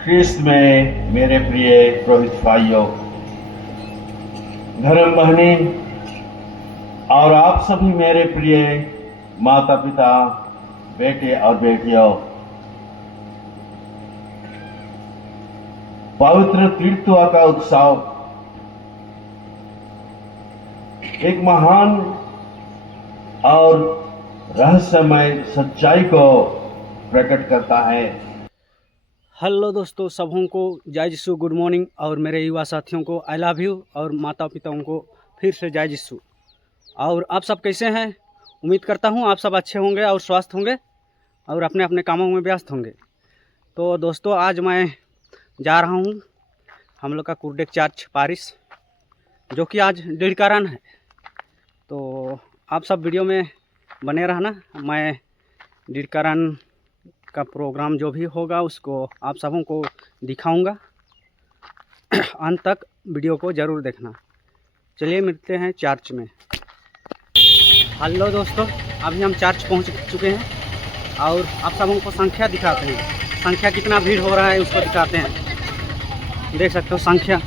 ख्रिस्त में मेरे प्रिय पुरोहित भाइयों, धर्म बहनी और आप सभी मेरे प्रिय माता पिता, बेटे और बेटियों, पवित्र तीर्थत्व का उत्सव एक महान और रहस्यमय सच्चाई को प्रकट करता है। हेलो दोस्तों, सबों को जय यीशु, गुड मॉर्निंग। और मेरे युवा साथियों को आई लव यू, और माता पिताओं को फिर से जय यीशु। और आप सब कैसे हैं? उम्मीद करता हूं आप सब अच्छे होंगे और स्वस्थ होंगे और अपने अपने कामों में व्यस्त होंगे। तो दोस्तों, आज मैं जा रहा हूं हम लोग का कुर्डेक चर्च पारिश, जो कि आज डिडकारण है। तो आप सब वीडियो में बने रहना। मैं डिडकारण का प्रोग्राम जो भी होगा उसको आप सबों को दिखाऊंगा। अंत तक वीडियो को ज़रूर देखना। चलिए मिलते हैं चर्च में। हेलो दोस्तों, अभी हम चर्च पहुंच चुके हैं और आप सबों को संख्या दिखाते हैं। संख्या कितना भीड़ हो रहा है उसको दिखाते हैं। देख सकते हो संख्या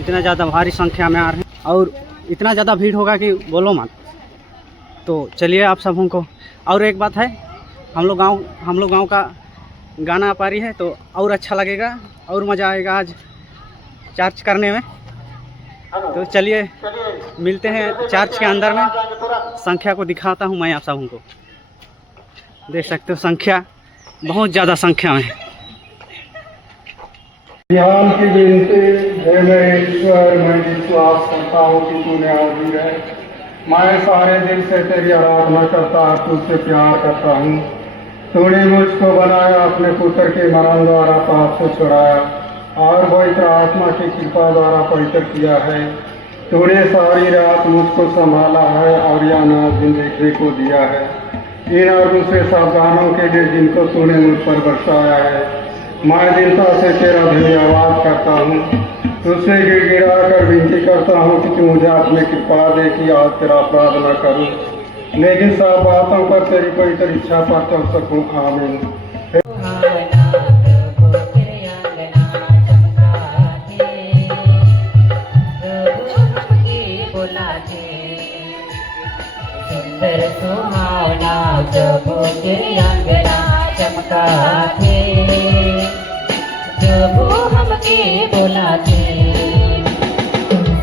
इतना ज़्यादा भारी संख्या में आ रहे हैं और इतना ज़्यादा भीड़ होगा कि बोलो मत। तो चलिए आप सबों को, और एक बात है, हम लोग गांव का गाना पारी है तो और अच्छा लगेगा और मज़ा आएगा आज चर्च करने में। तो चलिए मिलते हैं चर्च के अंदर में। संख्या को दिखाता हूं मैं आप सबों को। देख सकते हो संख्या बहुत ज़्यादा संख्या में है। ध्यान की विनती। हे मेरे ईश्वर, मैं विश्वास करता हूँ कि तू न्यायाधीश है। मैं सारे दिल से तेरी आराधना करता हूँ, तुझसे प्यार करता हूँ। तूने मुझको बनाया, अपने पुत्र के मरण द्वारा पाप से छुड़ाया और पवित्र आत्मा की कृपा द्वारा पवित्र किया है। तूने सारी रात मुझको संभाला है और यह नया दिन देखने को दिया है, इन और दूसरे सावधानों के लिए जिनको तूने मुझ पर बरसाया है। मैं दिलता से तेरा धन्यवाद करता हूँ, तुझसे गिड़गिड़ा कर विनती करता हूँ कि तू मुझे अपने कृपा दे कि आज तेरा अपराध न करूँ, लेकिन सब बातों पर तेरी पवित्र इच्छा पर चल सकूँ। आमीन। सुंदर सुहावना प्रभु तेरी अंगना चमकाते, प्रभु हमके बुलाते।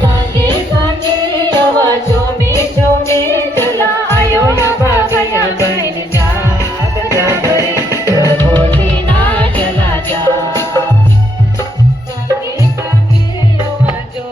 संगे संगे आवाजों में चला आयो या भागया बहन जाग जागरे, प्रभु दीना चला जा। संगे संगे आवाजों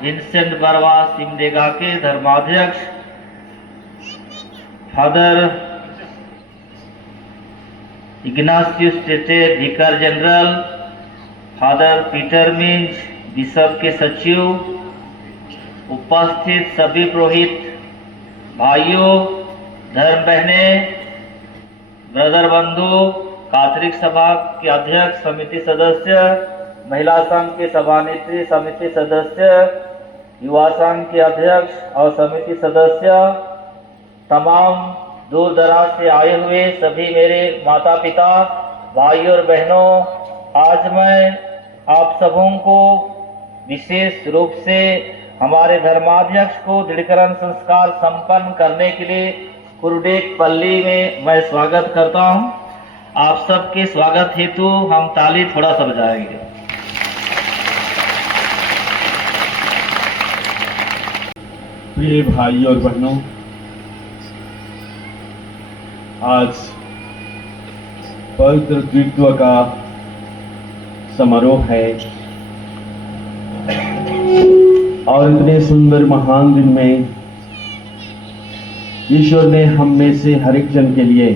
विंसेंट बरवा सिमडेगा के धर्माध्यक्ष father Ignatius Tete vicar general, father Peter Minj bishop के सचिव, उपस्थित सभी पुरोहित भाइयों, धर्म बहने, ब्रदर बंधु, कैथोलिक सभा के अध्यक्ष, समिति सदस्य, महिला संघ के सभानेत्री, समिति सदस्य, युवा संघ के अध्यक्ष और समिति सदस्य, तमाम दूर दराज से आए हुए सभी मेरे माता पिता, भाई और बहनों, आज मैं आप सबों को विशेष रूप से हमारे धर्माध्यक्ष को दृढ़ीकरण संस्कार संपन्न करने के लिए कुरुडेक पल्ली में मैं स्वागत करता हूं। आप सबके स्वागत हेतु हम ताली थोड़ा सा बजाएंगे। प्रिय भाई और बहनों, आज पवित्र द्वित्व का समारोह है और इतने सुंदर महान दिन में ईश्वर ने हम में से हर एक जन के लिए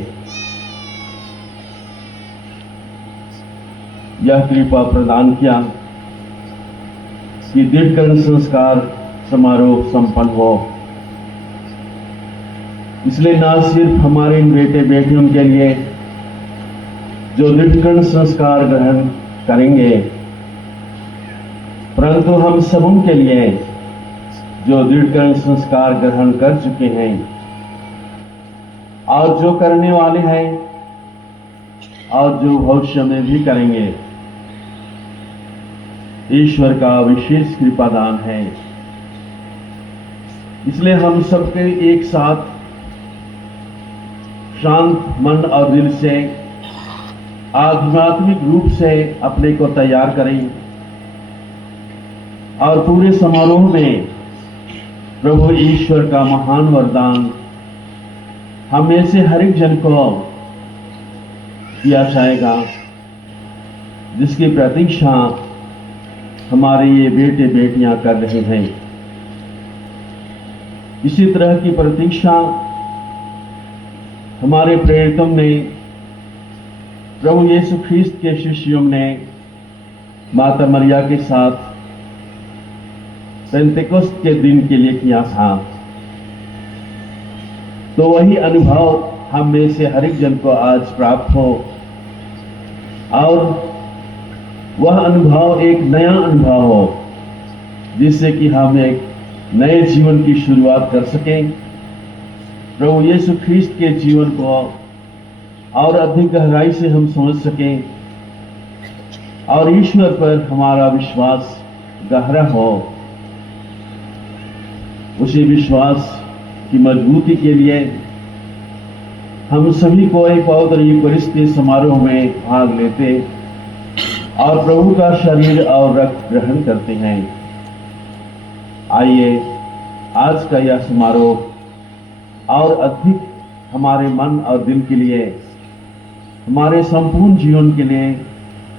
यह कृपा प्रदान किया कि दृढ़ीकरण संस्कार समारोह संपन्न हो। इसलिए न सिर्फ हमारे इन बेटे बेटियों के लिए जो दृढ़ीकरण संस्कार ग्रहण करेंगे, परंतु हम सबों के लिए जो दृढ़ीकरण संस्कार ग्रहण कर चुके हैं और जो करने वाले हैं और जो भविष्य में भी करेंगे, ईश्वर का विशेष कृपादान है। इसलिए हम सबके एक साथ शांत मन और दिल से आध्यात्मिक रूप से अपने को तैयार करें और पूरे समारोह में प्रभु ईश्वर का महान वरदान हम में से हर एक जन को दिया जाएगा, जिसकी प्रतीक्षा हमारे ये बेटे बेटियां कर रहे हैं। इसी तरह की प्रतीक्षा हमारे प्रेरितों ने, प्रभु यीशु ख्रीस्त के शिष्यों ने माता मरिया के साथ पेंतेकोस्त के दिन के लिए किया था। तो वही अनुभव हम में से हर एक जन को आज प्राप्त हो और वह अनुभव एक नया अनुभव हो, जिससे कि हम एक नए जीवन की शुरुआत कर सकें। प्रभु यीशु ख्रीस्त के जीवन को और अधिक गहराई से हम समझ सकें और ईश्वर पर हमारा विश्वास गहरा हो। उसी विश्वास की मजबूती के लिए हम सभी को एक पवित्र यूकरिस्ट के समारोह में भाग लेते और प्रभु का शरीर और रक्त ग्रहण करते हैं। आइए आज का यह समारोह और अधिक हमारे मन और दिल के लिए, हमारे संपूर्ण जीवन के लिए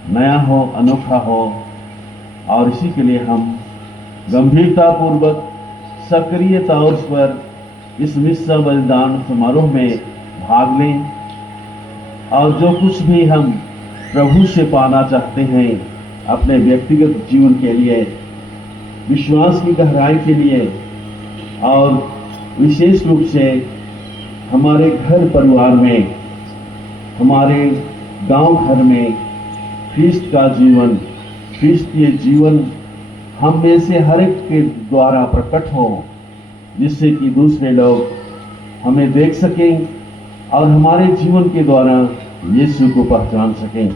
नया हो, अनोखा हो और इसी के लिए हम गंभीरता पूर्वक सक्रिय तौर पर इस विश्व बलिदान समारोह में भाग लें और जो कुछ भी हम प्रभु से पाना चाहते हैं अपने व्यक्तिगत जीवन के लिए, विश्वास की गहराई के लिए और विशेष रूप से हमारे घर परिवार में, हमारे गांव घर में ख्रीस्त का जीवन, ख्रीस्तीय जीवन हम में से हर एक के द्वारा प्रकट हो, जिससे कि दूसरे लोग हमें देख सकें और हमारे जीवन के द्वारा यीशु को पहचान सकें।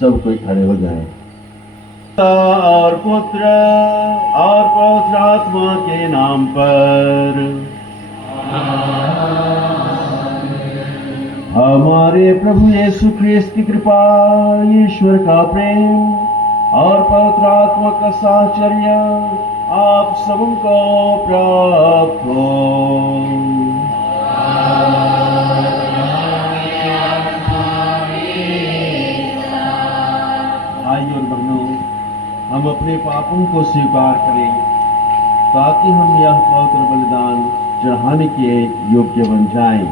सब कोई खड़े हो जाएं। और पुत्र और पवित्र आत्मा के नाम पर हमारे प्रभु यीशु ख्रीस्त की कृपा, ईश्वर का प्रेम और पवित्र आत्मा का साहचर्य आप सबको प्राप्त हो। भाई और बहनों, हम अपने पापों को स्वीकार करें ताकि हम यह पवित्र बलिदान चढ़ाने के योग्य बन जाएं।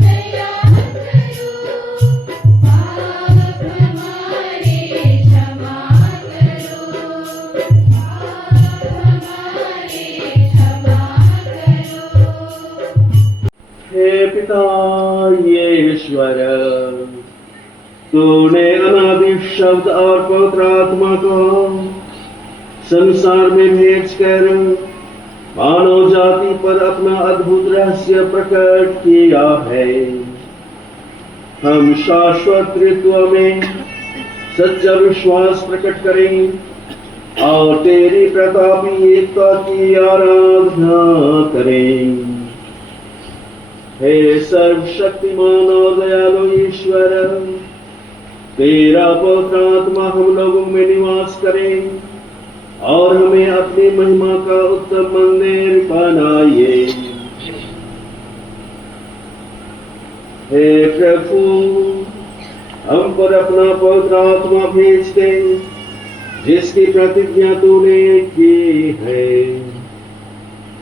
दया करो ईश्वर, तूने अनादि शब्द और पवित्र आत्मा को संसार में भेजकर मानव जाति पर अपना अद्भुत रहस्य प्रकट किया है। हम शाश्वत त्रित्व में सच्चा विश्वास प्रकट करें और तेरी प्रतापी एकता की आराधना करें। हे सर्वशक्तिमान और दयालु ईश्वर, तेरा पवित्र आत्मा हम लोगों में निवास करें और हमें अपनी महिमा का उत्तम मंदिर बनाइए। हे प्रभु, हम पर अपना पवित्र आत्मा भेज दे, जिसकी प्रतिज्ञा तूने की है।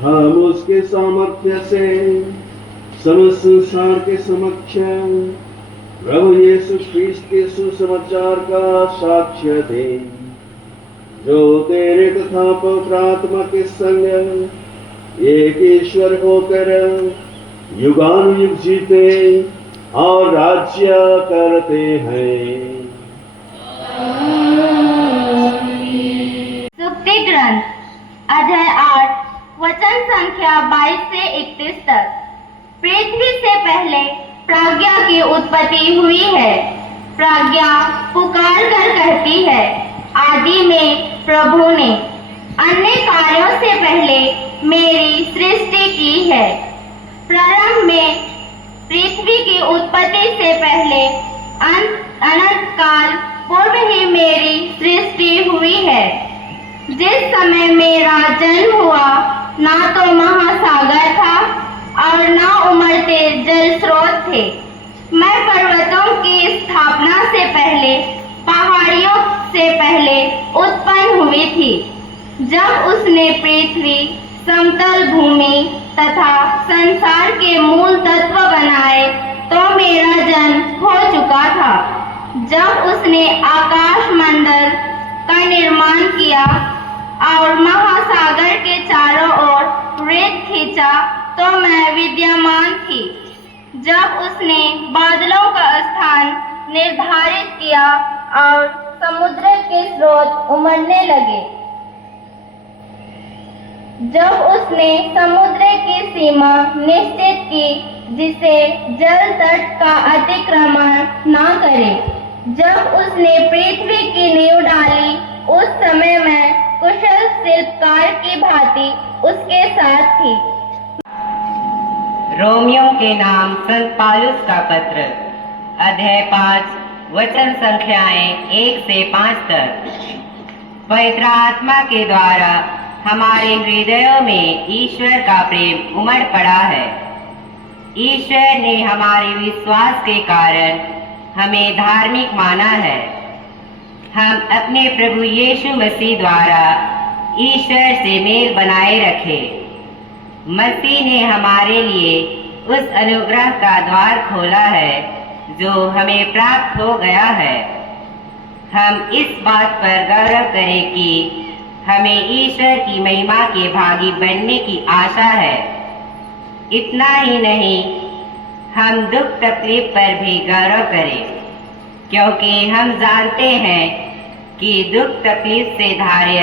हम उसके सामर्थ्य से समस्त संसार के समक्ष प्रभु यीशु ख्रीस्त के सुसमाचार का साक्ष्य दें, जो तेरे तथा पवित्र आत्मा के संग एक ईश्वर होकर युगानुयुग जीते और राज्य करते हैं। सुक्ति ग्रंथ अध्याय 8 वचन संख्या 22 से 31 तक। पृथ्वी से पहले प्राज्ञा की उत्पत्ति हुई है। प्राज्ञा पुकार कर कहती है, आदि में प्रभु ने अन्य कार्यों से पहले मेरी सृष्टि की है। प्रारंभ में पृथ्वी की उत्पत्ति से पहले अनंत काल पूर्व ही मेरी सृष्टि हुई है। जिस समय मेरा जन्म हुआ, ना तो महासागर था और ना उमड़ते जल स्रोत थे। मैं पर्वतों की स्थापना से पहले, पहाड़ियों से पहले उत्पन्न हुई थी। जब उसने पृथ्वी, समतल भूमि तथा संसार के मूल तत्व बनाए, तो मेरा जन्म हो चुका था। जब उसने आकाश मंडल का निर्माण किया और महासागर के चारों ओर रेत खींचा, तो मैं विद्यमान थी। जब उसने बादलों का स्थान निर्धारित किया और समुद्र के स्रोत उमड़ने लगे, जब उसने समुद्र की सीमा निश्चित की, जिसे जल तट का अतिक्रमण ना करे, जब उसने पृथ्वी की नींव डाली, उस समय मैं कुशल शिल्पकार की भांति उसके साथ थी। रोमियो के नाम संत पौलुस का पत्र अध्याय 5 वचन संख्याएं 1 से 5 तक। पवित्र आत्मा के द्वारा हमारे हृदयों में ईश्वर का प्रेम उमड़ पड़ा है। ईश्वर ने हमारे विश्वास के कारण हमें धार्मिक माना है। हम अपने प्रभु यीशु मसीह द्वारा ईश्वर से मेल बनाए रखे। मसीह ने हमारे लिए उस अनुग्रह का द्वार खोला है जो हमें प्राप्त हो गया है। हम इस बात पर गौरव करें कि हमें ईश्वर की महिमा के भागी बनने की आशा है। इतना ही नहीं, हम दुख तकलीफ पर भी गौरव करें, क्योंकि हम जानते हैं कि दुख तकलीफ से धैर्य,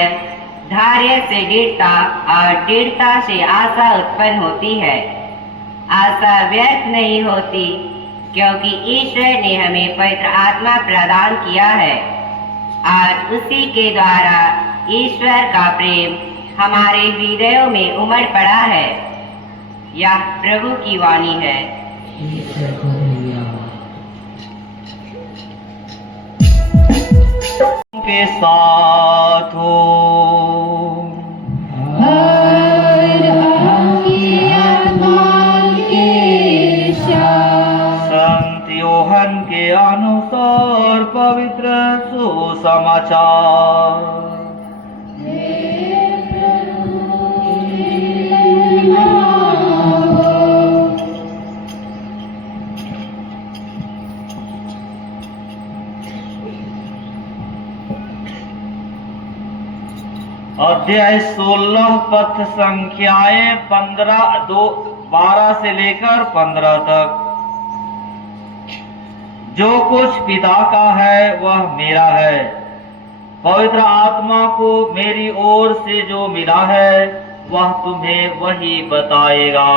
धैर्य से दृढ़ता और दृढ़ता से आशा उत्पन्न होती है। आशा व्यर्थ नहीं होती, क्योंकि ईश्वर ने हमें पवित्र आत्मा प्रदान किया है। आज उसी के द्वारा ईश्वर का प्रेम हमारे हृदयों में उमड़ पड़ा है। यह प्रभु की वाणी है। के साथ हो। संत योहन के अनुसार पवित्र सुसमाचार। अध्याय 16 पद संख्याएं 12 से लेकर 15 तक। जो कुछ पिता का है वह मेरा है। पवित्र आत्मा को मेरी ओर से जो मिला है वह तुम्हें वही बताएगा।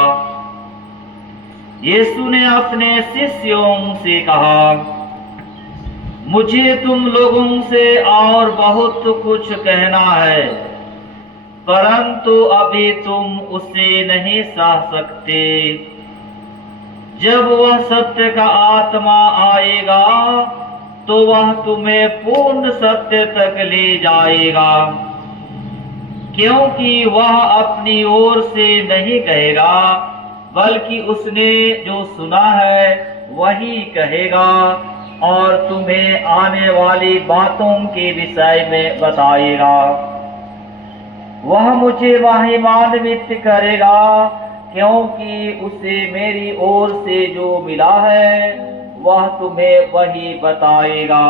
यीशु ने अपने शिष्यों से कहा, मुझे तुम लोगों से और बहुत कुछ कहना है, परंतु अभी तुम उसे नहीं सह सकते। जब वह सत्य का आत्मा आएगा तो वह तुम्हें पूर्ण सत्य तक ले जाएगा, क्योंकि वह अपनी ओर से नहीं कहेगा, बल्कि उसने जो सुना है वही कहेगा और तुम्हें आने वाली बातों के विषय में बताएगा। वह मुझे महिमान्वित करेगा, क्योंकि उसे मेरी ओर से जो मिला है वह तुम्हें वही बताएगा।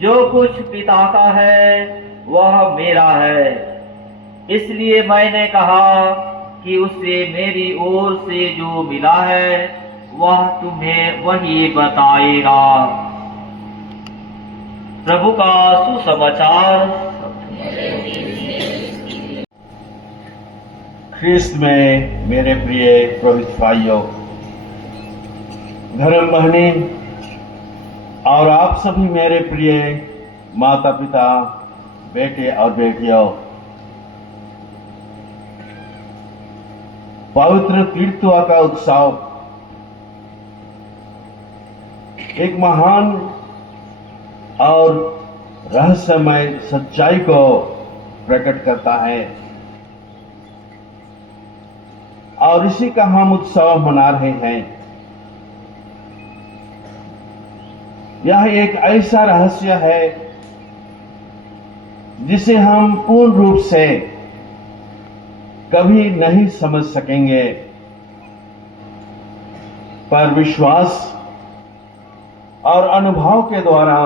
जो कुछ पिता का है वह मेरा है, इसलिए मैंने कहा कि उसे मेरी ओर से जो मिला है वह तुम्हें वही बताएगा। प्रभु का सुसमाचार। ख्रिस्त में मेरे प्रिय पुरोहित भाइयों, धर्म बहनी और आप सभी मेरे प्रिय माता पिता, बेटे और बेटियों, पवित्र तीर्थत्व का उत्सव एक महान और रहस्यमय सच्चाई को प्रकट करता है और इसी का हम उत्सव मना रहे हैं। यह एक ऐसा रहस्य है जिसे हम पूर्ण रूप से कभी नहीं समझ सकेंगे, पर विश्वास और अनुभव के द्वारा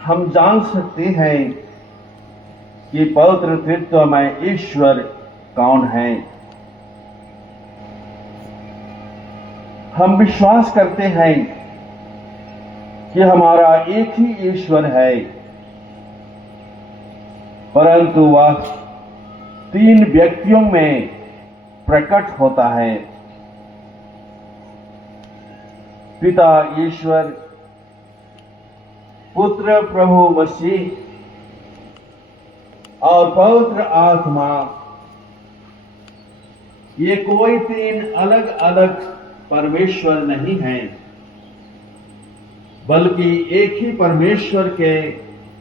हम जान सकते हैं कि पवित्र त्रित्व में ईश्वर कौन है। हम विश्वास करते हैं कि हमारा एक ही ईश्वर है, परंतु वह तीन व्यक्तियों में प्रकट होता है। पिता ईश्वर, पुत्र प्रभु मसीह और पवित्र आत्मा, ये कोई तीन अलग अलग परमेश्वर नहीं हैं, बल्कि एक ही परमेश्वर के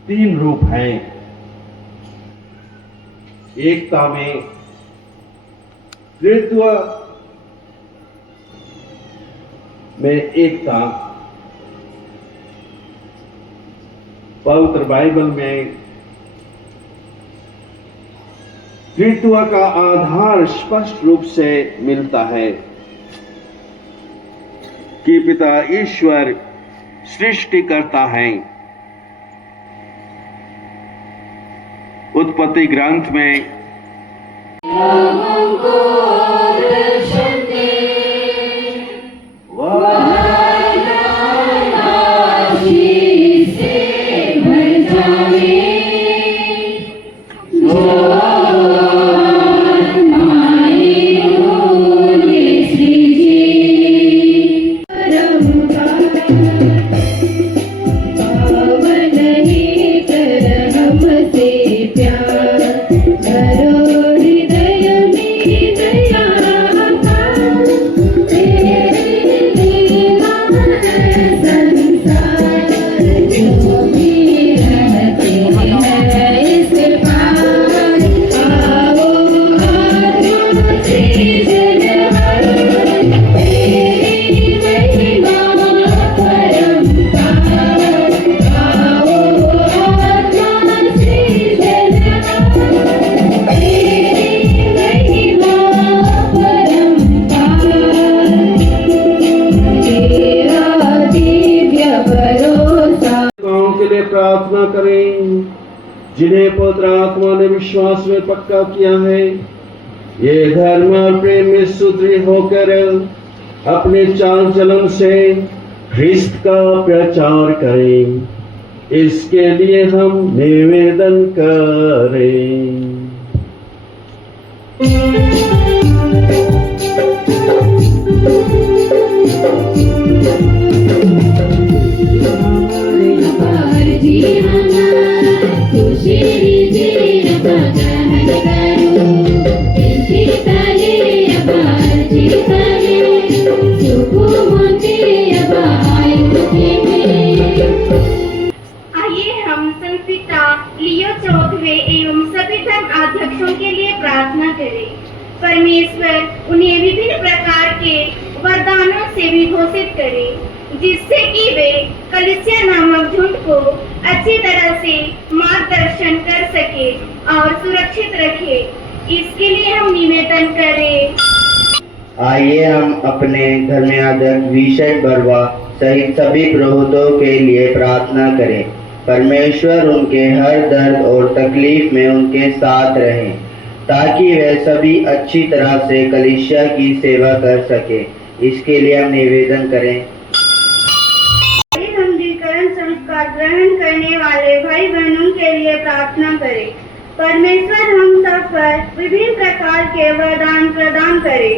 तीन रूप हैं। एकता में त्रित्व में एकता। पवित्र बाइबल में त्रित्व का आधार स्पष्ट रूप से मिलता है कि पिता ईश्वर सृष्टि करता है। उत्पत्ति ग्रंथ में प्रार्थना करें जिन्हें पवित्र आत्मा ने विश्वास में पक्का किया है। ये धर्म और प्रेम में सुदृढ़ होकर अपने चाल चलन से ख्रिस्त का प्रचार करें, इसके लिए हम निवेदन करें। आइए हम संत पिता लियो चौथवे एवं सभी धर्म अध्यक्षों के लिए प्रार्थना करें। परमेश्वर उन्हें विभिन्न प्रकार के वरदानों से विभूषित करे, जिससे कि वे कलीसिया नामक झुंड को अच्छी तरह से मार्गदर्शन कर सके और सुरक्षित रखे। इसके लिए हम निवेदन करें। आइए हम अपने धर्माध्यक्ष विशेष बरवा सहित सभी पुरोहितों के लिए प्रार्थना करें। परमेश्वर उनके हर दर्द और तकलीफ में उनके साथ रहें, ताकि वे सभी अच्छी तरह से कलीसिया की सेवा कर सके। इसके लिए हम निवेदन करें। हम दीकरण संस्कार ग्रहण करने वाले भाई बहनों के लिए प्रार्थना करें। परमेश्वर हम सब पर विभिन्न प्रकार के वरदान प्रदान करे,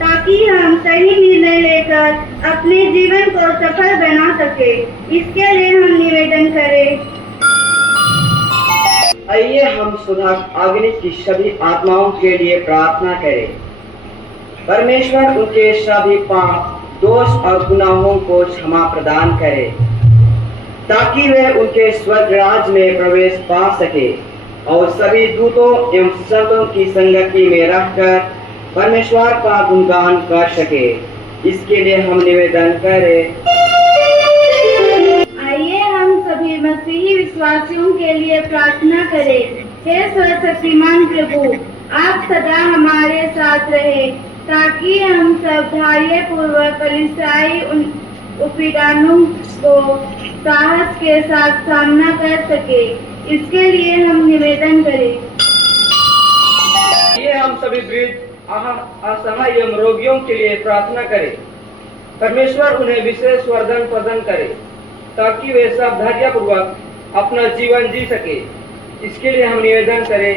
ताकि हम सही निर्णय लेकर अपने जीवन को सफल बना सके। इसके लिए हम निवेदन करें। आइए हम सुधा अग्नि की सभी आत्माओं के लिए प्रार्थना करें। परमेश्वर उनके सभी पाप, दोष और गुनाहों को क्षमा प्रदान करे, ताकि वे उनके स्वर्ग राज में प्रवेश पा सके और सभी दूतों एवं संतों की संगति में रहकर परमेश्वर का गुणगान कर सके। इसके लिए हम निवेदन करें। आइए हम सभी मसीही विश्वासियों के लिए प्रार्थना करें। हे सर्वशक्तिमान प्रभु, आप सदा हमारे साथ रहे, ताकि हम सब धैर्य पूर्वक कलीसियाई उपीड़नों को साहस के साथ सामना कर सके। इसके लिए हम निवेदन करें। ये हम सभी वृद्ध, असहाय एवं रोगियों के लिए प्रार्थना करें। परमेश्वर उन्हें विशेष वरदान प्रदान करे, ताकि वे सब धैर्यपूर्वक अपना जीवन जी सके। इसके लिए हम निवेदन करें।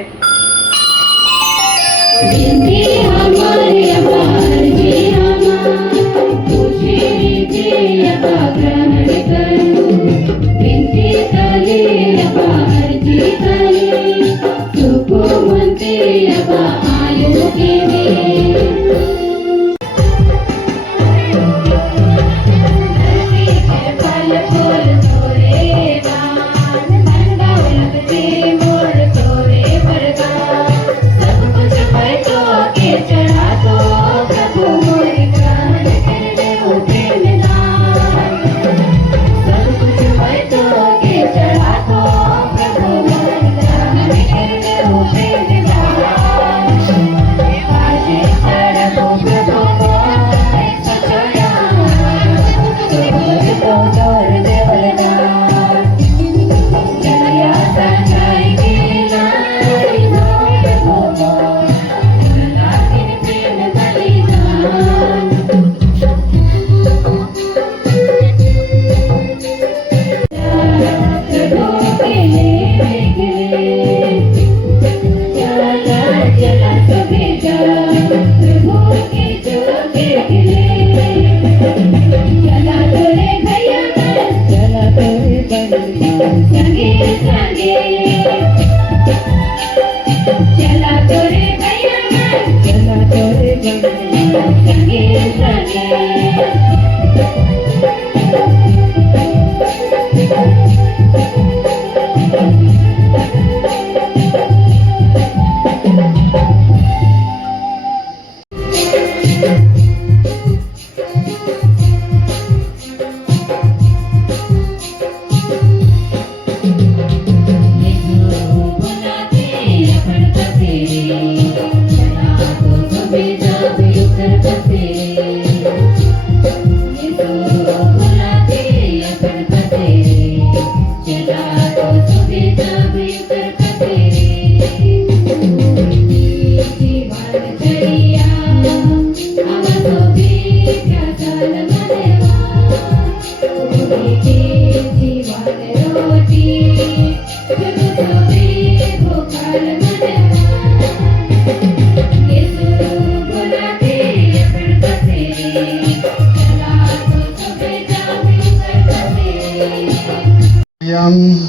मरियम,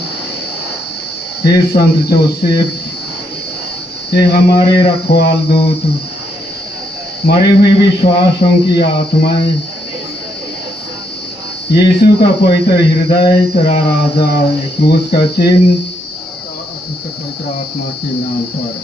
हे संत जोसेफ, हे हमारे रखवाल दूत, मरे हुए विश्वासों की आत्माएं, यीशु का पवित्र हृदय, तेरा राजा, क्रूस का चिन्ह, पवित्र आत्मा के नाम पर